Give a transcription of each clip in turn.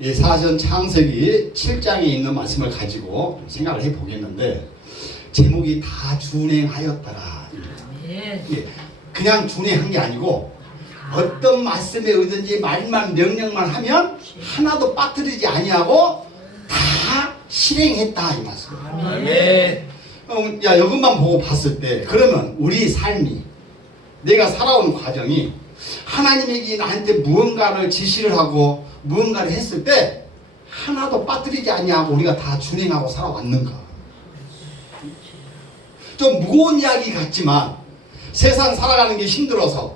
이 사전 창세기 7장에 있는 말씀을 가지고 생각을 해보겠는데, 제목이 다 준행하였더라. 예. 그냥 준행한 게 아니고 어떤 말씀에 의든지 말만 명령만 하면 하나도 빠뜨리지 아니하고 다 실행했다 이 말씀. 아멘. 야, 이것만 보고 봤을 때 그러면 우리 삶이, 내가 살아온 과정이 하나님에게 나한테 무언가를 지시를 하고 무언가를 했을 때 하나도 빠뜨리지 아니하고 우리가 다 준행하고 살아왔는가? 좀 무거운 이야기 같지만 세상 살아가는 게 힘들어서,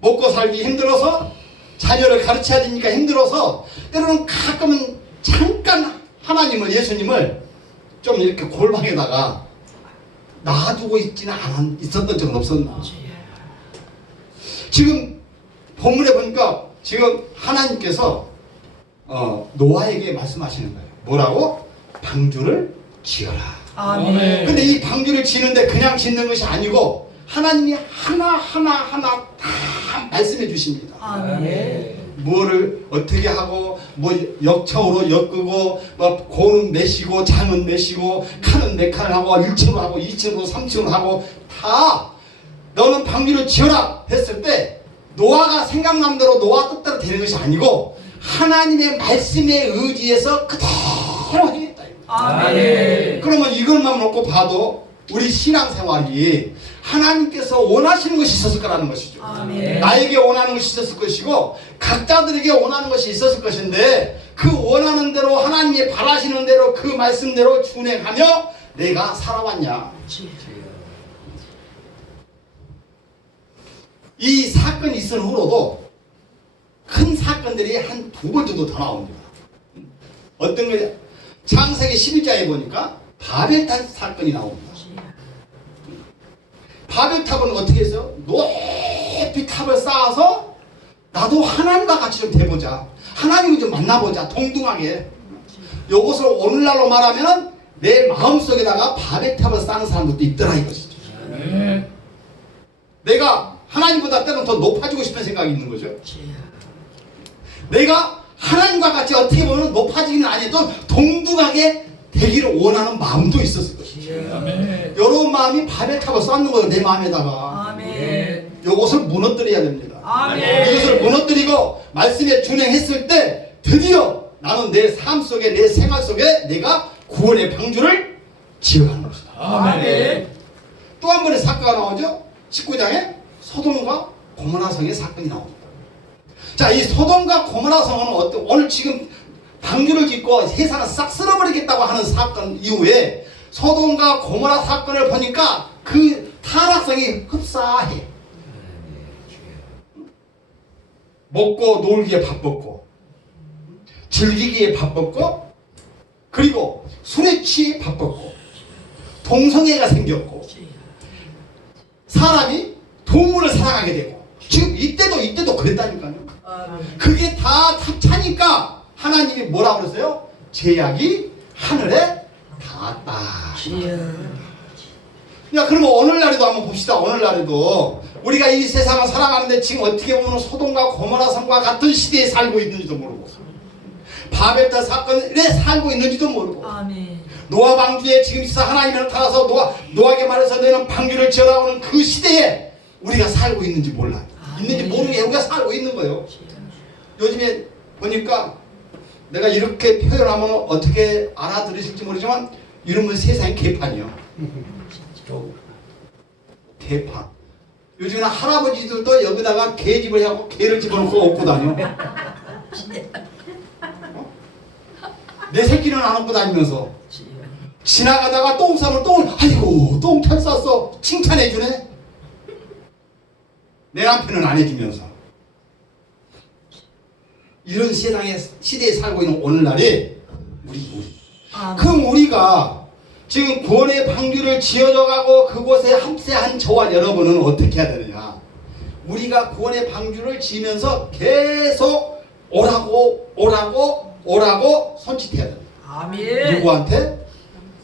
먹고 살기 힘들어서, 자녀를 가르쳐야 되니까 힘들어서 때로는 가끔은 잠깐 하나님을, 예수님을 좀 이렇게 골방에다가 놔두고 있었던 적은 없었나? 지금 본문에 보니까 지금 하나님께서 노아에게 말씀하시는 거예요. 뭐라고? 방주를 지어라. 아멘. 근데 이 방주를 지는데 그냥 짓는 것이 아니고 하나님이 하나 다 말씀해 주십니다. 아멘. 뭐를 어떻게 하고, 뭐 역청으로 엮고, 뭐 고는 매시고, 장은 매시고, 칸은 몇 칸을 하고, 1층으로 하고, 2층으로, 3층으로 하고, 다 너는 방주를 지어라 했을 때 노아가 생각난 대로 노아 뜻대로 되는 것이 아니고 하나님의 말씀에 의지해서 그대로 행했다. 아멘. 그러면 이것만 놓고 봐도 우리 신앙생활이 하나님께서 원하시는 것이 있었을 거라는 것이죠. 아멘. 나에게 원하는 것이 있었을 것이고 각자들에게 원하는 것이 있었을 것인데, 그 원하는 대로, 하나님이 바라시는 대로, 그 말씀대로 준행하며 내가 살아왔냐? 이 사건이 있은 후로도 큰 사건들이 한 두 번 정도 더 나옵니다. 어떤 게, 창세기 11장에 보니까 바벨탑 사건이 나옵니다. 바벨탑은 어떻게 했어요? 높이 탑을 쌓아서 나도 하나님과 같이 좀 돼보자, 하나님을 좀 만나보자, 동등하게. 이것을 오늘날로 말하면 내 마음속에다가 바벨탑을 쌓는 사람들도 있더라 이것이죠. 내가 하나님보다 때로는 더 높아지고 싶은 생각이 있는 거죠. 내가 하나님과 같이 어떻게 보면 높아지기는 아니어도 동등하게 되기를 원하는 마음도 있었을 것이죠. 이런 마음이 바벨탑을 쌓는 거예요. 내 마음에다가. 아멘. 이것을 무너뜨려야 됩니다. 아멘. 이것을 무너뜨리고 말씀에 준행했을 때 드디어 나는 내 삶 속에, 내 생활 속에 내가 구원의 방주를 지어가는 것이다. 아멘. 또 한 번의 사건가 나오죠. 19장에 소돔과 고모라 성의 사건이 나옵니다. 자, 이 소돔과 고모라 성은 오늘 지금 방주를 짓고 세상을 싹 쓸어버리겠다고 하는 사건 이후에 소돔과 고모라 사건을 보니까 그 타락성이 흡사해. 먹고 놀기에 바빴고, 즐기기에 바빴고, 그리고 술에 취해 바빴고, 동성애가 생겼고, 사람이 동물을 사랑하게 되고, 지금 이때도 그랬다니까요. 그게 다 탑차니까 하나님이 뭐라 그랬어요? 죄악이 하늘에 닿았다. 야, 그러면 오늘날에도 한번 봅시다. 오늘날에도 우리가 이 세상을 살아가는데 지금 어떻게 보면 소돔과 고모라 성과 같은 시대에 살고 있는지도 모르고, 바벨탑 사건에 살고 있는지도 모르고, 아멘. 노아 방주에 지금 있어 하나님을 따라서 노아에게 말해서 너는 방주를 지어라 오는 그 시대에 우리가 살고 있는지 몰라. 있는지 모르게 우리가 살고 있는 거예요. 요즘에 보니까 내가 이렇게 표현하면 어떻게 알아들으실지 모르지만 이러면 세상이 개판이요. 개판. 요즘에는 할아버지들도 여기다가 개집을 하고 개를 집어넣고 업고 다녀. 내 새끼는 안 업고 다니면서 지나가다가 똥 싸면 아이고 똥 쌌어 칭찬해주네. 내 남편은 안 해주면서. 이런 시대에 살고 있는 오늘날에 우리. 그럼 우리가 지금 구원의 방주를 지어져 가고 그곳에 합세한 저와 여러분은 어떻게 해야 되느냐? 우리가 구원의 방주를 지으면서 계속 오라고 손짓해야 됩니다. 아멘. 누구한테?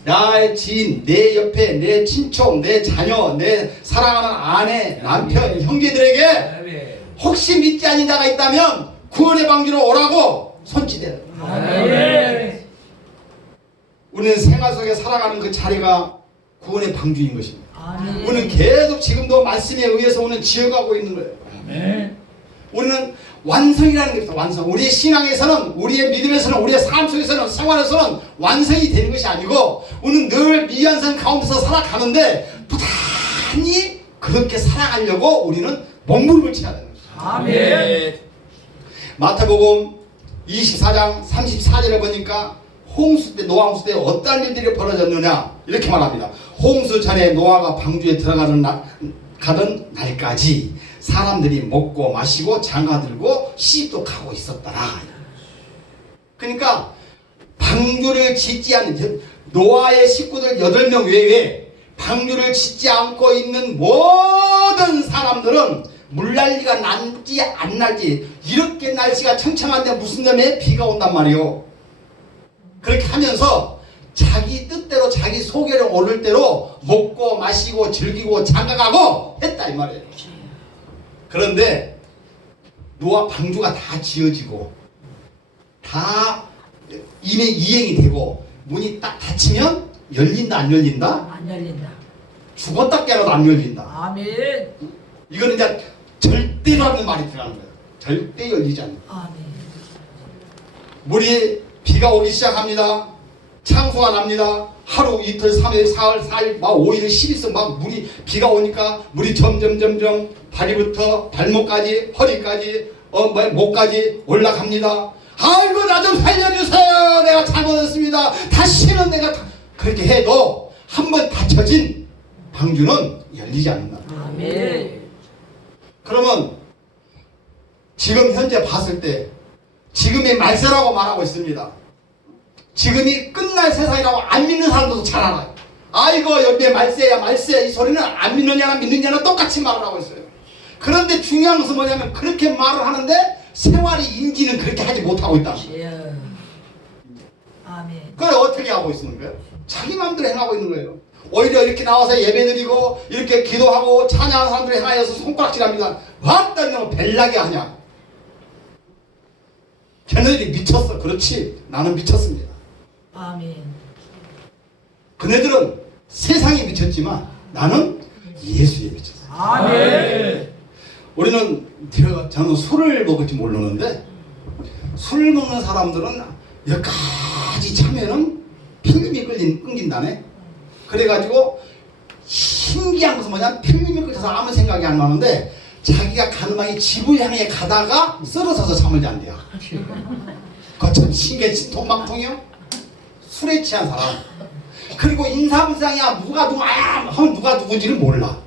나의 지인, 내 옆에, 내 친척, 내 자녀, 내 사랑하는 아내, 남편, 형제들에게 혹시 믿지 않는 자가 있다면 구원의 방주로 오라고 터치되는 거예요. 아멘. 우리는 생활 속에 살아가는 그 자리가 구원의 방주인 것입니다. 아멘. 우리는 계속 지금도 말씀에 의해서 우리는 지어가고 있는 거예요. 아멘. 우리는 완성이라는 게 있어요. 완성. 우리의 신앙에서는, 우리의 믿음에서는, 우리의 삶 속에서는, 생활에서는 완성이 되는 것이 아니고 우리는 늘 미완성 가운데서 살아가는데 부단히 그렇게 살아가려고 우리는 몸부림을 쳐야 되는 거예요. 아멘. 마태복음 24장 34절에 보니까 홍수 때, 노아 홍수 때 어떠한 일들이 벌어졌느냐 이렇게 말합니다. 홍수 전에 노아가 방주에 들어가던 날까지 사람들이 먹고 마시고 장가들고 시집도 가고 있었더라. 그러니까 방주를 짓지 않는 노아의 식구들 8명 외에 방주를 짓지 않고 있는 모든 사람들은 물난리가 난지 안 날지 이렇게 날씨가 청청한데 무슨 때문에 비가 온단 말이요. 그렇게 하면서 자기 뜻대로 자기 소견에 오를 대로 먹고 마시고 즐기고 장가가고 했다 이 말이에요. 그런데 노아 방주가 다 지어지고 다 이행이 되고 문이 딱 닫히면 열린다 안 열린다? 안 열린다. 죽었다 깨어나도 안 열린다. 아멘. 이거는 이제 절대라는 말이 들어가는 거예요. 절대 열리지 않는다. 아멘. 물이 비가 오기 시작합니다. 창수가 납니다. 하루 이틀 3일 4일 4일 막 5일 10일 막 물이 비가 오니까 물이 점점 다리부터 발목까지 허리까지 목까지 올라갑니다. 아이고 나 좀 살려주세요. 내가 잘못했습니다. 다시는 내가 그렇게 해도 한번 닫혀진 방주는 열리지 않는다. 아멘. 그러면 지금 현재 봤을 때 지금이 말세라고 말하고 있습니다. 지금이 끝날 세상이라고 안 믿는 사람들도 잘 알아요. 아이고 여기에 말세야 이 소리는 안 믿느냐나 믿느냐나 똑같이 말을 하고 있어요. 그런데 중요한 것은 뭐냐면 그렇게 말을 하는데 생활이 인지는 그렇게 하지 못하고 있다. 예. 아멘. 그걸 어떻게 하고 있는 거예요? 자기 마음대로 행하고 있는 거예요. 오히려 이렇게 나와서 예배드리고 이렇게 기도하고 찬양하는 사람들이 행하여서 손가락질합니다. 왔다 이놈 벨나게 하냐. 걔네들이 미쳤어. 그렇지. 나는 미쳤습니다. 아멘. 그네들은 세상에 미쳤지만 나는 예수에 미쳤어. 아멘. 우리는 저는 술을 먹을지 모르는데 술 먹는 사람들은 여기까지 차면은 필름이 끊긴다네. 그래가지고 신기한 것은 뭐냐면 필름이 끊겨서 아무 생각이 안 나는데 자기가 가늠하게 집을 향해 가다가 쓰러져서 잠을 잔대요. 그거 참 신기해. 신통방통이요. 술에 취한 사람. 그리고 인사불상이야 누가 누구야 하면 누가 누군지를 몰라.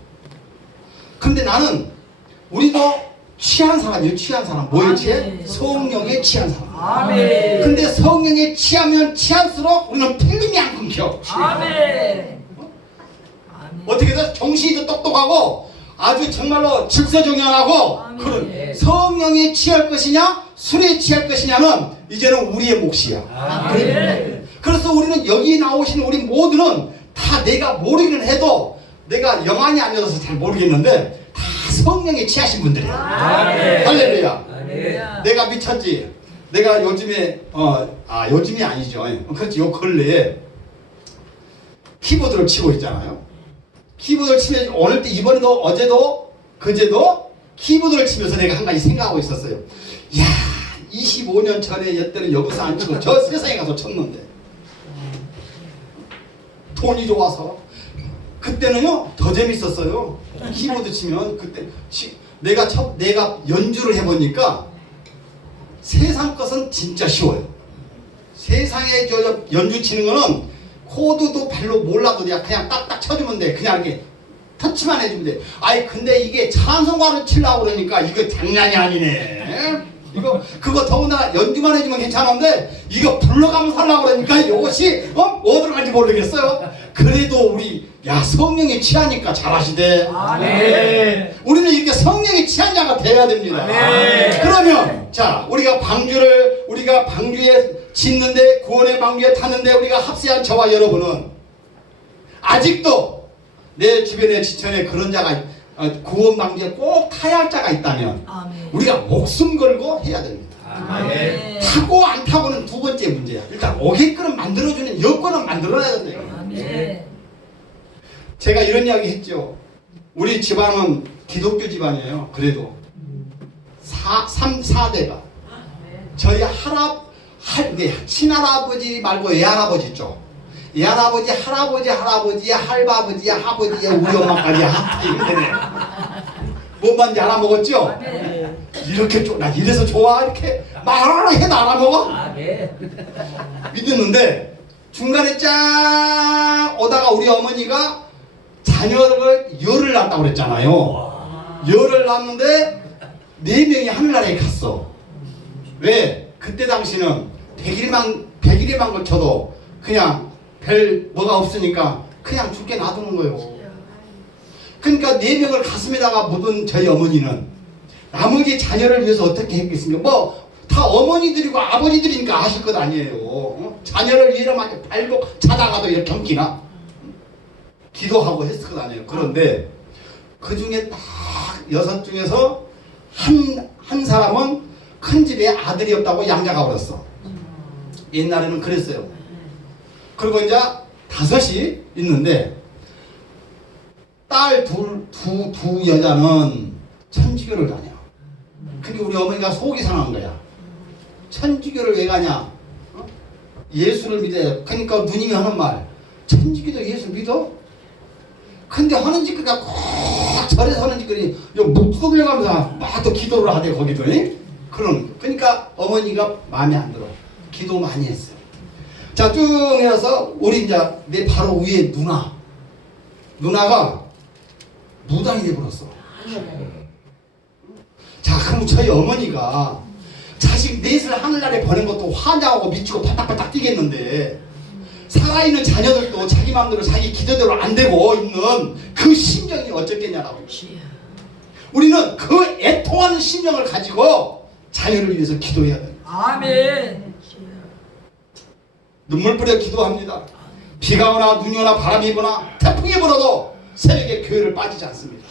근데 나는 우리도 취한 사람이에요. 취한 사람. 뭐에 취해? 성령에 취한 사람. 아멘. 근데 성령에 취하면 취할수록 우리는 필름이 안 끊겨. 아멘. 어떻게 해서 정신이도 똑똑하고 아주 정말로 질서정연하고 아멘. 그런 성령에 취할 것이냐 술에 취할 것이냐는 이제는 우리의 몫이야. 아멘. 그래서 우리는 여기 나오신 우리 모두는 다 내가 모르기는 해도 내가 영안이 아니어서 잘 모르겠는데 다 성령에 취하신 분들이야. 아멘. 할렐루야. 아멘. 내가 미쳤지. 내가 요즘에 요즘이 아니죠. 그렇지. 요 근래에 키보드를 치고 있잖아요. 키보드를 치면 오늘 때 이번에도 어제도 그제도 키보드를 치면서 내가 한 가지 생각하고 있었어요. 야, 25년 전에 옛때는 여기서 안 치고 저 세상에 가서 쳤는데 돈이 좋아서 그때는요 더 재밌었어요. 키보드 치면 그때 내가 연주를 해보니까 세상 것은 진짜 쉬워요. 세상에 저 연주 치는 거는 코드도 별로 몰라도 그냥 딱딱 쳐주면 돼. 그냥 이렇게 터치만 해주면 돼. 아이 근데 이게 찬송가를 치려고 그러니까 이거 장난이 아니네. 그거 더구나 연주만 해주면 괜찮은데 이거 불러가면서 하려고 그러니까 이것이 뭐 들어갈지 모르겠어요. 그래도 우리 성령에 취하니까 잘하시대. 아멘. 우리는 이렇게 성령에 취한 자가 돼야 됩니다. 아멘. 그러면 자 우리가 방주에 짓는데 구원의 방주에 타는데 우리가 합세한 저와 여러분은 아직도 내 주변에 지천에 그런 자가 구원 방주에 꼭 타야 할 자가 있다면 아멘. 우리가 목숨 걸고 해야 됩니다. 아멘. 타고 안 타고는 두 번째 문제야. 일단 오게끔 만들어주는 여건은 만들어놔야 된다. 아멘. 제가 이런 이야기 했죠. 우리 집안은 기독교 집안이에요. 그래도 4대가 저희 친할아버지 말고 외할아버지 있죠. 외할아버지, 할아버지, 할아버지, 할아버지, 우리 엄마까지 이렇게 뭔 말인지 알아먹었죠? 아멘. 이렇게 나 이래서 좋아 이렇게 말을 해도 알아먹어? 아멘. 믿었는데 중간에 쫙 오다가 우리 어머니가 자녀를 열을 낳았다고 그랬잖아요. 열을 낳았는데 4명이 하늘나라에 갔어. 왜? 그때 당시는 100일만 걸쳐도 그냥 별 뭐가 없으니까 그냥 죽게 놔두는 거예요. 그러니까 4명을 가슴에다가 묻은 저희 어머니는 나머지 자녀를 위해서 어떻게 했겠습니까? 뭐 다 어머니들이고 아버지들이니까 아실 것 아니에요. 자녀를 위해서만 발목 자다가도 이렇게 경기나 기도하고 했을 것 아니에요. 그런데 그 중에 딱 6 중에서 한 사람은 큰 집에 아들이 없다고 양자가 버렸어. 옛날에는 그랬어요. 그리고 이제 5이 있는데 딸 두 여자는 천주교를 다녀. 근데 우리 어머니가 속이 상한 거야. 천주교를 왜 가냐? 예수를 믿어야. 그러니까 누님이 하는 말, 천주교도 예수 믿어? 근데 하는 짓거리가 꼭 절에서 하는 짓거리 목소리를 가면서 막 또 기도를 하대 거기도. 그러니까 어머니가 마음에 안 들어. 기도 많이 했어요. 자, 쭉 해서 우리 이제 내 바로 위에 누나가 무당이 돼버렸어. 자, 그럼 저희 어머니가 자식 넷을 하늘나라에 보낸 것도 환장하고 미치고 바닥바닥 뛰겠는데 살아있는 자녀들도 자기 마음대로 자기 기도대로 안 되고 있는 그 심정이 어쩌겠냐라고. 우리는 그 애통하는 심정을 가지고 자녀를 위해서 기도해야 돼요. 아멘. 눈물 뿌려 기도합니다. 비가 오나 눈이 오나 바람이 부나 태풍이 불어도 새벽에 교회를 빠지지 않습니다.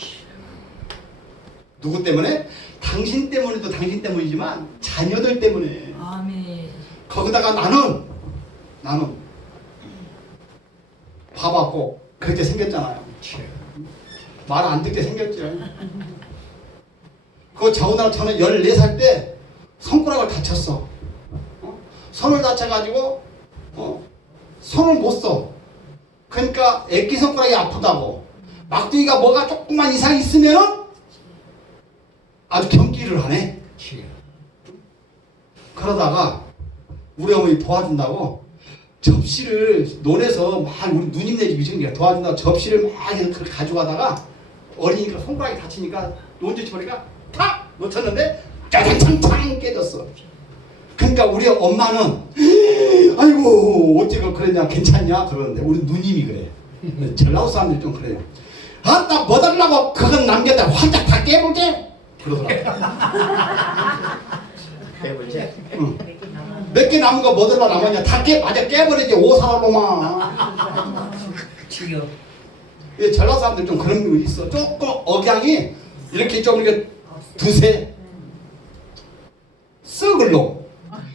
누구 때문에? 당신 때문에도 당신 때문이지만 자녀들 때문에. 아멘. 거기다가 나는 봐봤고 그렇게 생겼잖아요. 말 안 듣게 생겼죠. 그 저날 저는 14살 때 손가락을 다쳤어. 손을 다쳐가지고 손을 못 써. 그러니까 애기 손가락이 아프다고. 막둥이가 뭐가 조금만 이상 있으면은 아주 경기를 하네. 그러다가 우리 어머니 도와준다고 접시를 논에서 막 우리 누님네 집이 생겨 도와준다고 접시를 막 이렇게 가져가다가 어리니까 손가락이 다치니까 논지치 보니까 탁 놓쳤는데 짜장창창 깨졌어. 그러니까 우리 엄마는 아이고 어째가 그랬냐 괜찮냐 그러는데 우리 누님이 그래. 전라도 사람들이 좀 그래요. 아따 뭐 달라고 그건 남겼다 활짝 다 깨볼게 그러더라고. 깨볼게. 응. 몇 개 남은 거 뭐 들라 남았냐 다 맞아 깨버리지 오사로만. 치료. 전라도 사람들 좀 그런 거 있어. 조금 억양이 이렇게 좀 이렇게 두세 썩을 놈.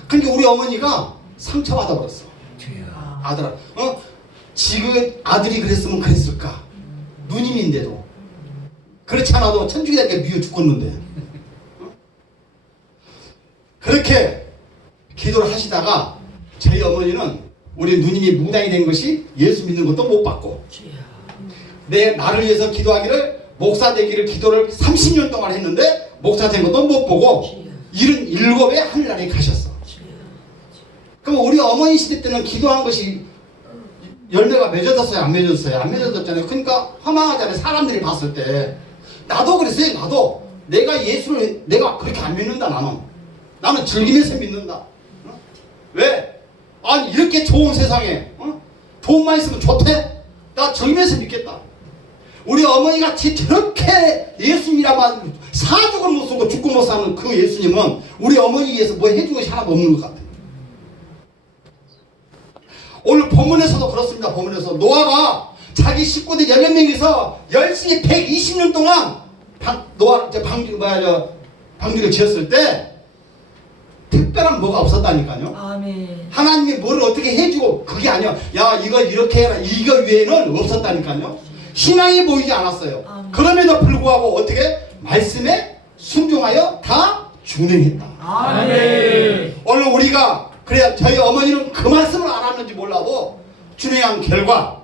근데 우리 어머니가 상처받아 버렸어. 아들아, 지금 아들이 그랬으면 그랬을까? 누님인데도 그렇지 않아도 천주교대학교 미워 죽었는데. 그렇게 기도를 하시다가 저희 어머니는 우리 누님이 무당이 된 것이 예수 믿는 것도 못 받고 나를 위해서 기도하기를 목사 되기를 기도를 30년 동안 했는데 목사 된 것도 못 보고 77에 하늘나라에 가셨어. 그럼 우리 어머니 시대 때는 기도한 것이 열매가 맺어졌어요? 안 맺어졌어요? 안 맺어졌잖아요. 그러니까 허망하잖아요. 사람들이 봤을 때. 나도 그랬어요. 나도 내가 예수를 내가 그렇게 안 믿는다. 나는 즐기면서 믿는다. 왜? 아니 이렇게 좋은 세상에 돈만 있으면 좋대? 나 즐기면서 믿겠다. 우리 어머니같이 저렇게 예수님이라만 사죽을 못 쓰고 죽고 못 사는 그 예수님은 우리 어머니 위해서 뭐 해준 것이 하나도 없는 것 같아요. 오늘 본문에서도 그렇습니다. 본문에서 노아가 자기 식구들 11명이서 열심히 120년 동안 방주를 지었을 때 특별한 뭐가 없었다니까요. 아멘. 하나님이 뭘 어떻게 해주고 그게 아니야. 야 이거 이렇게 해라 이거 외에는 없었다니까요. 신앙이 보이지 않았어요. 아멘. 그럼에도 불구하고 어떻게 말씀에 순종하여 다 준행했다. 아멘. 오늘 우리가 그래야 저희 어머니는 그 말씀을 알았는지 몰라도 준행한 결과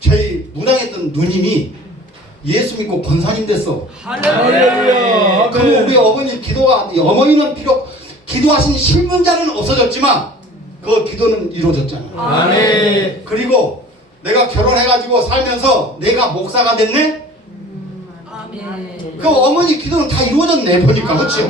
저희 무당했던 누님이 예수 믿고 권사님 됐어. 할렐루야. 그리고 우리 어머니 기도가 어머니는 비록 기도하신 신문자는 없어졌지만 그 기도는 이루어졌잖아요. 아멘. 그리고 내가 결혼해가지고 살면서 내가 목사가 됐네. 아멘. 그 어머니 기도는 다 이루어졌네 보니까 그렇죠.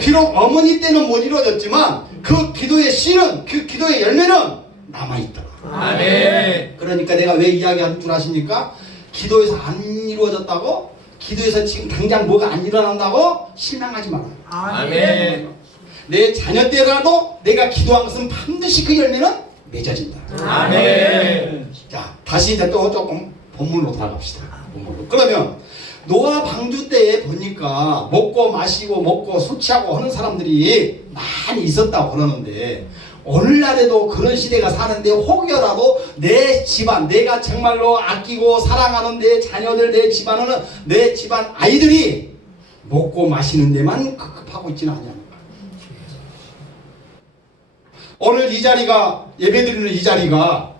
비록 어머니 때는 못 이루어졌지만 그 기도의 씨는 그 기도의 열매는 남아있더라. 아멘. 그러니까 내가 왜 이야기하는 줄 아십니까? 기도에서 안 이루어졌다고 기도에서 지금 당장 뭐가 안 일어난다고 실망하지 마라. 아멘. 내 자녀 때라도 내가 기도한 것은 반드시 그 열매는 맺어진다. 아멘. 자, 다시 이제 또 조금 본문으로 돌아갑시다. 본문으로. 그러면 노아 방주 때에 보니까 먹고 마시고 먹고 술 취하고 하는 사람들이 많이 있었다고 그러는데 오늘날에도 그런 시대가 사는데 혹여라도 내 집안 내가 정말로 아끼고 사랑하는 내 자녀들 내 집안은 내 집안 아이들이 먹고 마시는 데만 급급하고 있지는 않냐. 오늘 이 자리가 예배드리는 이 자리가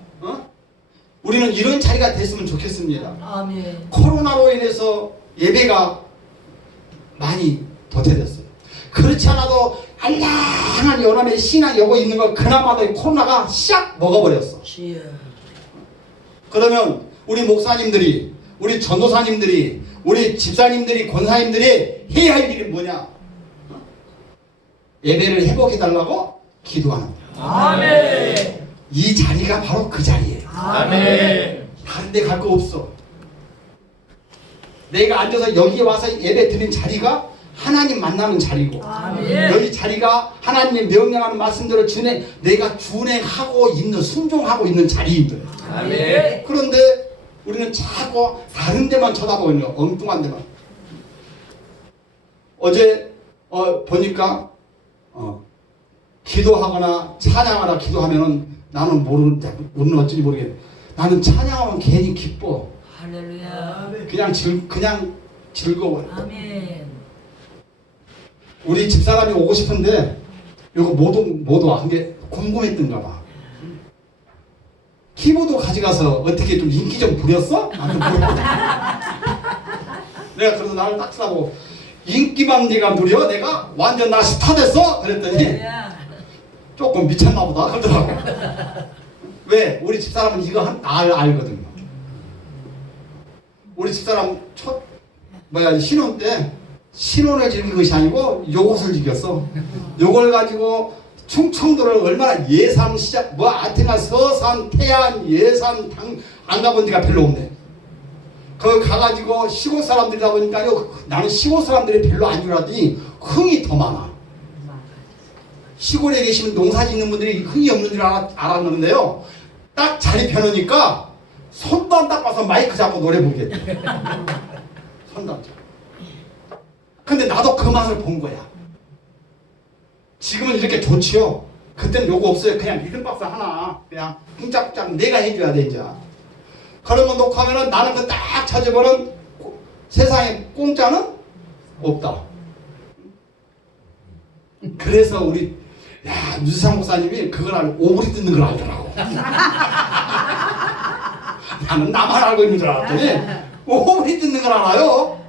우리는 이런 자리가 됐으면 좋겠습니다. 아멘. 코로나로 인해서 예배가 많이 도태됐어요. 그렇지 않아도 알량한 연합의 신앙이 오고 있는 걸 그나마도 코로나가 싹 먹어버렸어. 주여. 그러면 우리 목사님들이 우리 전도사님들이 우리 집사님들이 권사님들이 해야 할 일이 뭐냐? 예배를 회복해달라고 기도하는 거야. 아멘. 이 자리가 바로 그 자리예요. 아멘. 다른 데 갈 거 없어. 내가 앉아서 여기에 와서 예배 드린 자리가 하나님 만나는 자리고 아멘. 여기 자리가 하나님의 명령하는 말씀대로 내가 준행하고 있는 순종하고 있는 자리인 거예요. 아멘. 그런데 우리는 자꾸 다른 데만 쳐다보고 있는 거예요. 엉뚱한 데만. 어제 보니까 기도하거나 찬양하거나 기도하면은 나는 오늘 어쩐지 모르겠네. 나는 찬양하면 괜히 기뻐. 할렐루야. 그냥 즐거워요. 아멘. 우리 집사람이 오고 싶은데 이거 못 와. 근데 궁금했던가 봐. 키보드 가져가서 어떻게 좀 인기 좀 부렸어? 나도 모르겠거든. 내가 그래서 나를 딱 쳐다보고 인기만 네가 누려? 내가 완전 나 스타 됐어? 그랬더니 할렐루야. 조금 미쳤나 보다 하더라고. 왜? 우리 집사람은 이거 알거든요. 우리 집사람 신혼 때 신혼을 즐긴 것이 아니고 요것을 즐겼어. 요걸 가지고 충청도를 얼마나 예산 시작 하여튼간 서산 태안 예산 안 가본 데가 별로 없네. 거기 가가지고 시골 사람들이다 보니까요 나는 시골 사람들이 별로 안 좋아하더니 흥이 더 많아. 시골에 계시는 농사 짓는 분들이 흥이 없는 줄 알았는데요 딱 자리 펴놓으니까 손도 안 닦아서 마이크 잡고 노래 부르겠대. 손도 안 잡고. 근데 나도 그 맛을 본 거야. 지금은 이렇게 좋지요. 그때는 요거 없어요. 그냥 리듬박스 하나 그냥 쿵짝쿵짝 내가 해줘야 돼 이제. 그런 거 놓고 하면은 나는 그 딱 찾아보는 세상에 공짜는 없다. 그래서 우리 유지상 목사님이 그걸 알고 오브리 뜯는 걸 알더라고. 나는 나만 알고 있는 줄 알았더니 오브리 뜯는 걸 알아요.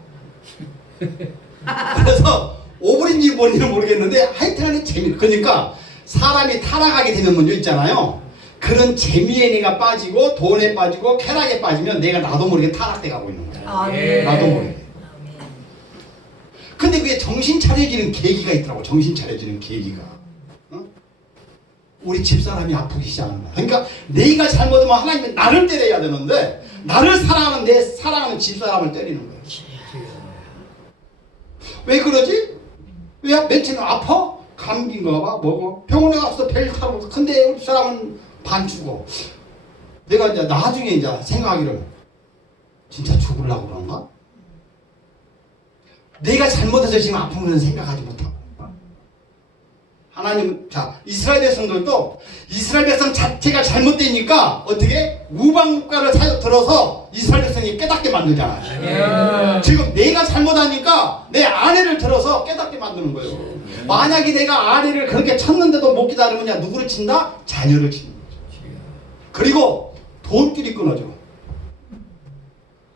그래서 오브리인지 뭔지는 모르겠는데 하여튼간에 그러니까 사람이 타락하게 되면 먼저 있잖아요. 그런 재미에 내가 빠지고 돈에 빠지고 쾌락에 빠지면 내가 나도 모르게 타락돼 가고 있는 거야. 아멘. 나도 모르게. 근데 그게 정신 차려지는 계기가 있더라고. 정신 차려지는 계기가. 우리 집사람이 아프기 시작하는 거야. 그러니까 내가 잘못하면 하나님은 나를 때려야 되는데 나를 사랑하는 내 사랑하는 집사람을 때리는 거야. 왜 그러지? 왜 며칠 아파? 감기인가 봐. 뭐고? 병원에 가서 벨 타고 근데 우리 사람은 반 죽어. 내가 이제 나중에 이제 생각하기를 진짜 죽으려고 그런가? 내가 잘못해서 지금 아픈 건 생각하지 못하고 하나님, 자, 이스라엘 백성들도 이스라엘 백성 자체가 잘못되니까 어떻게 우방국가를 들어서 이스라엘 백성이 깨닫게 만들잖아요. 지금 내가 잘못하니까 내 아내를 들어서 깨닫게 만드는 거예요. 만약에 내가 아내를 그렇게 쳤는데도 못 기다리면 누구를 친다? 자녀를 치는 거죠. 그리고 돈줄이 끊어져.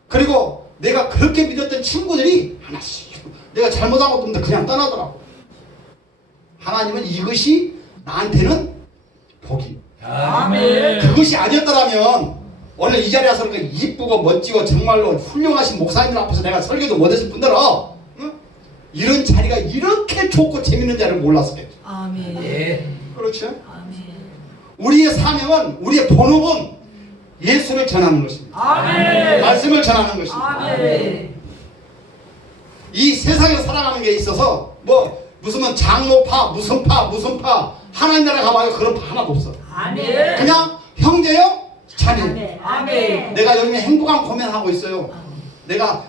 그리고 내가 그렇게 믿었던 친구들이 하나씩 내가 잘못한 것도 없는데 그냥 떠나더라고. 하나님은 이것이 나한테는 복이. 아멘. 그것이 아니었더라면 오늘 이 자리에 와서 그렇게 이쁘고 멋지고 정말로 훌륭하신 목사님들 앞에서 내가 설교도 못했을 뿐더러 응? 이런 자리가 이렇게 좋고 재밌는 자리를 몰랐었겠죠. 아멘. 그렇죠? 아멘. 우리의 사명은, 우리의 본업은 예수를 전하는 것입니다. 아멘. 말씀을 전하는 것입니다. 아멘. 이 세상에 살아가는 게 있어서 뭐 무슨 장로파 무슨 파 하나님 나라 가봐요. 그런 파 하나도 없어. 아멘. 그냥 형제요 자매. 아멘. 내가 요즘에 행복한 고민하고 있어요. 내가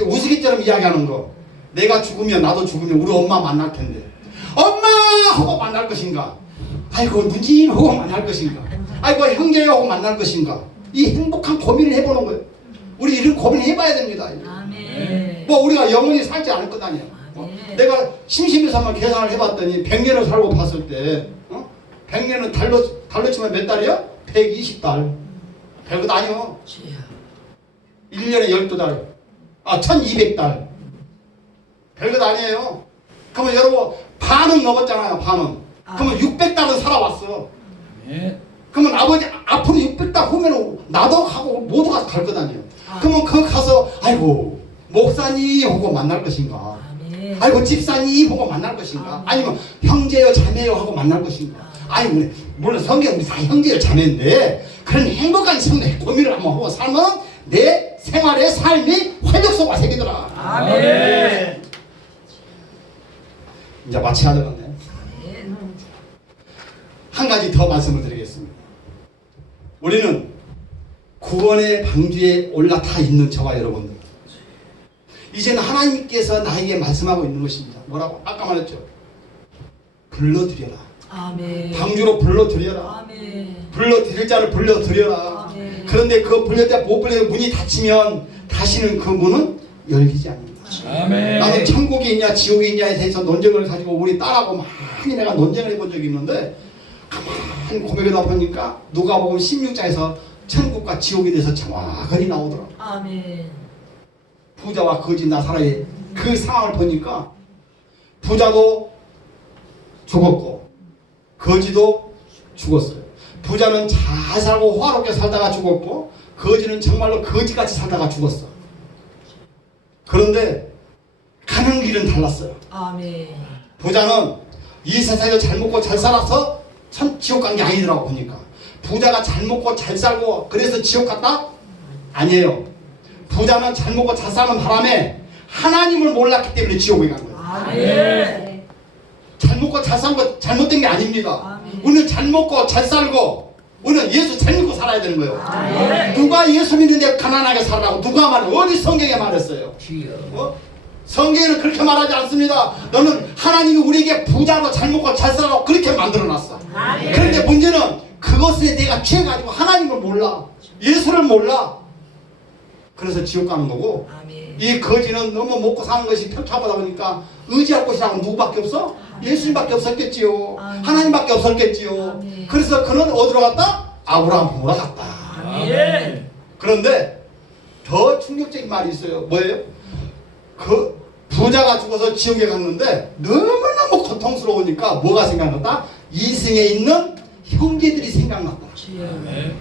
우스갯처럼 이야기하는 거, 내가 죽으면 나도 죽으면 우리 엄마 만날 텐데 엄마 하고 만날 것인가, 아이고 누님 하고 만날 것인가, 아이고 형제요 하고 만날 것인가, 이 행복한 고민을 해보는 거예요. 우리 이런 고민을 해봐야 됩니다. 아멘. 뭐 우리가 영원히 살지 않을 것 아니야. 내가 심심해서 한번 계산을 해봤더니 100년을 살고 봤을 때 100년은 달로 치면 몇 달이야? 120달. 별것 아니요. 1년에 12달. 1200달. 별것 아니에요. 그러면 여러분 반은 넘었잖아요. 반은. 그러면 600달은 살아왔어. 그러면 아버지 앞으로 600달 후면은 나도 하고 모두가 갈 것 아니에요. 그러면 그 가서 아이고 목사님 하고 만날 것인가, 아이고 집사님 하고 만날 것인가, 아니면 형제요 자매요 하고 만날 것인가. 아니 물론 성경은 다 형제요 자매인데 그런 행복한 삶의 고민을 한번 하고 살면 내 생활의 삶이 활력소가 생기더라. 아멘. 이제 마쳐야 되겠네. 한 가지 더 말씀을 드리겠습니다. 우리는 구원의 방주에 올라타 있는 저와 여러분들, 이제는 하나님께서 나에게 말씀하고 있는 것입니다. 뭐라고? 아까 말했죠. 불러드려라. 아멘. 방주로 불러드려라. 아멘. 불러드릴 자를 불러드려라. 아멘. 그런데 그 불릴 때 못 불려 문이 닫히면 다시는 그 문은 열리지 않는다. 아멘. 나는 천국이 있냐 지옥이 있냐에 대해서 논쟁을 가지고 우리 딸하고 많이 내가 논쟁을 해본 적이 있는데 가만히 고백하다 보니까 누가복음 16장에서 천국과 지옥에 대해서 정확하게 나오더라고. 아멘. 부자와 거지 나사로의 그 상황을 보니까 부자도 죽었고 거지도 죽었어요. 부자는 잘 살고 화롭게 살다가 죽었고 거지는 정말로 거지같이 살다가 죽었어. 그런데 가는 길은 달랐어요. 아멘. 부자는 이 세상에서 잘 먹고 잘 살아서 지옥 간 게 아니더라고. 보니까 부자가 잘 먹고 잘 살고 그래서 지옥 갔다? 아니에요. 부자는 잘 먹고 잘 사는 바람에 하나님을 몰랐기 때문에 지옥에 간 거예요. 아멘. 잘 먹고 잘 산 거 잘못된 게 아닙니다. 아멘. 우리는 잘 먹고 잘 살고 우리는 예수 잘 믿고 살아야 되는 거예요. 아멘. 누가 예수 믿는데 가난하게 살라고 누가 말해? 어디 성경에 말했어요? 성경에는 그렇게 말하지 않습니다. 너는 하나님이 우리에게 부자로 잘 먹고 잘 살라고 그렇게 만들어놨어. 아멘. 그런데 문제는 그것에 내가 취해가지고 하나님을 몰라, 예수를 몰라. 그래서 지옥 가는 거고, 아멘. 이 거지는 너무 먹고 사는 것이 평평하다 보니까 의지할 곳이라고 누구밖에 없어? 예수님밖에 없었겠지요. 아멘. 하나님밖에 없었겠지요. 아멘. 그래서 그는 어디로 갔다? 아브라함 보러 갔다. 아멘. 그런데 더 충격적인 말이 있어요. 뭐예요? 그 부자가 죽어서 지옥에 갔는데 너무너무 고통스러우니까 뭐가 생각났다? 이승에 있는 형제들이 생각났다.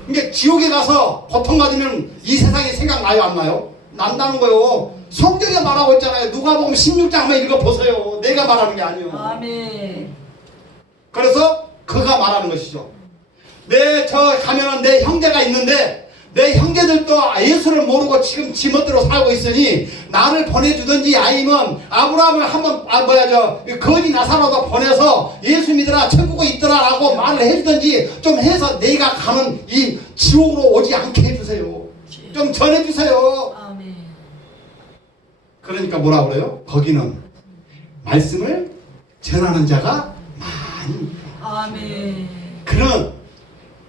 그러니까 지옥에 가서 고통받으면 이 세상이 생각나요 안 나요? 난다는 거요. 성경에 말하고 있잖아요. 누가복음 16장 한번 읽어보세요. 내가 말하는 게 아니에요. 아멘. 그래서 그가 말하는 것이죠. 저 가면은 내 형제가 있는데 내 형제들도 예수를 모르고 지금 지멋대로 살고 있으니 나를 보내주든지 아니면 아브라함을 한번 거지 나사로도 보내서 예수 믿으라 천국에 있더라 라고 말을 해주든지 좀 해서 내가 가는 이 지옥으로 오지 않게 해주세요. 좀 전해주세요. 아멘. 그러니까 뭐라 그래요? 거기는 말씀을 전하는 자가 아닙니다. 아멘. 그는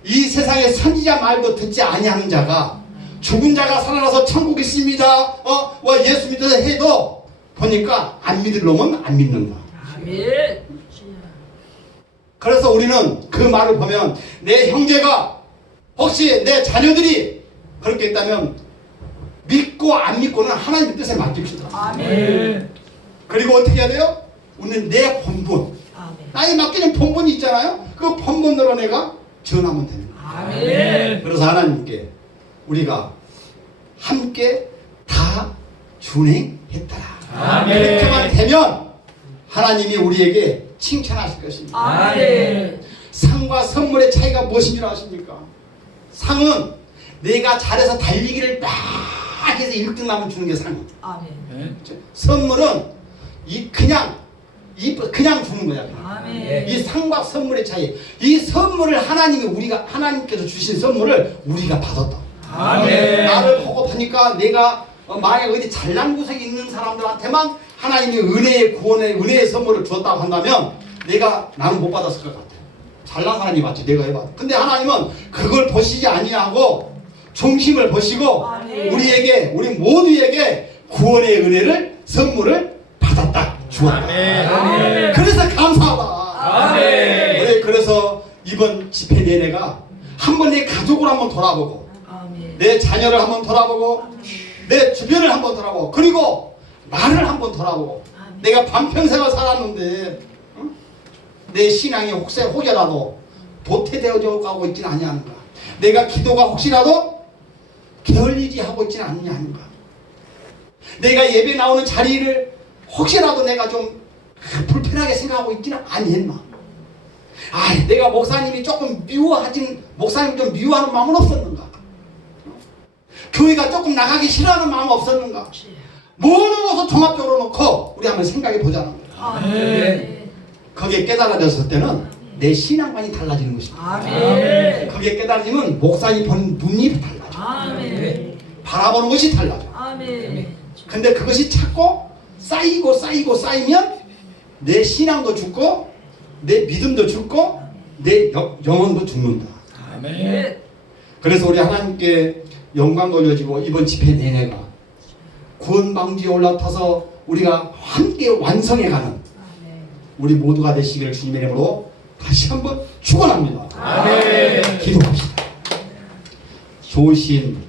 이 세상의 선지자 말도 듣지 아니하는 자가 죽은 자가 살아나서 천국에 있습니다. 예수 믿어서 해도 보니까 안 믿을 놈은 안 믿는 거야. 아멘. 그래서 우리는 그 말을 보면 내 형제가 혹시 내 자녀들이 그렇게 있다면 믿고 안 믿고는 하나님 뜻에 맡깁시다. 아멘. 그리고 어떻게 해야 돼요? 우리는 내 본분, 아멘. 나에 맡기는 본분이 있잖아요. 그 본분으로 내가 전하면 됩니다. 아멘. 그래서 하나님께 우리가 함께 다 준행했더라. 아멘. 그렇게만 되면 하나님이 우리에게 칭찬하실 것입니다. 아멘. 상과 선물의 차이가 무엇인 줄 아십니까? 상은 내가 잘해서 달리기를 딱 해서 1등 나면 주는 게 상이에요. 아멘. 선물은 그냥 주는 거야. 아멘. 이 상과 선물의 차이. 이 선물을 하나님께서 주신 선물을 우리가 받았다. 아멘. 나를 보고 보니까 내가 만약 어디 잘난 곳에 있는 사람들한테만 하나님이 은혜의 구원의 은혜의 선물을 주었다고 한다면 나는 못 받았을 것 같아. 잘난 사람이 받지 내가 해봐. 근데 하나님은 그걸 보시지 아니하고 중심을 보시고 아멘. 우리 모두에게 구원의 은혜를 선물을 받았다. 주었다. 아멘. 그래서 감사하다. 아멘. 그래서 이번 집회 내내가 한번 내 가족을 한번 돌아보고 아멘. 내 자녀를 한번 돌아보고 내 주변을 한번 돌아보고 그리고 나를 한번 돌아보고 내가 반평생을 살았는데 내 신앙이 혹여라도 도태되어져 가고 있지는 아니한가. 내가 기도가 혹시라도 게을리지 하고 있지는 않느냐. 내가 예배 나오는 자리를 혹시라도 내가 좀 불편하게 생각하고 있지는 아니했나. 내가 목사님이 조금 목사님 좀 미워하는 마음은 없었는가. 교회가 조금 나가기 싫어하는 마음 없었는가. 모든 것을 종합적으로 놓고 우리 한번 생각해 보자는 거예요. 아멘. 거기에 깨달아졌을 때는 내 신앙관이 달라지는 것입니다. 아멘. 그게 깨달아지면 목사님 보는 눈이 달라져. 아멘. 바라보는 것이 달라져. 아멘. 근데 그것이 자꾸 쌓이면 내 신앙도 죽고 내 믿음도 죽고 내 영혼도 죽는다. 아멘. 그래서 우리 하나님께 영광 돌려지고 이번 집회 내내가 구원 방지에 올라타서 우리가 함께 완성해가는 우리 모두가 되시기를 주님의 이름으로 다시 한번 축원합니다. 아멘. 기도합시다. 좋으신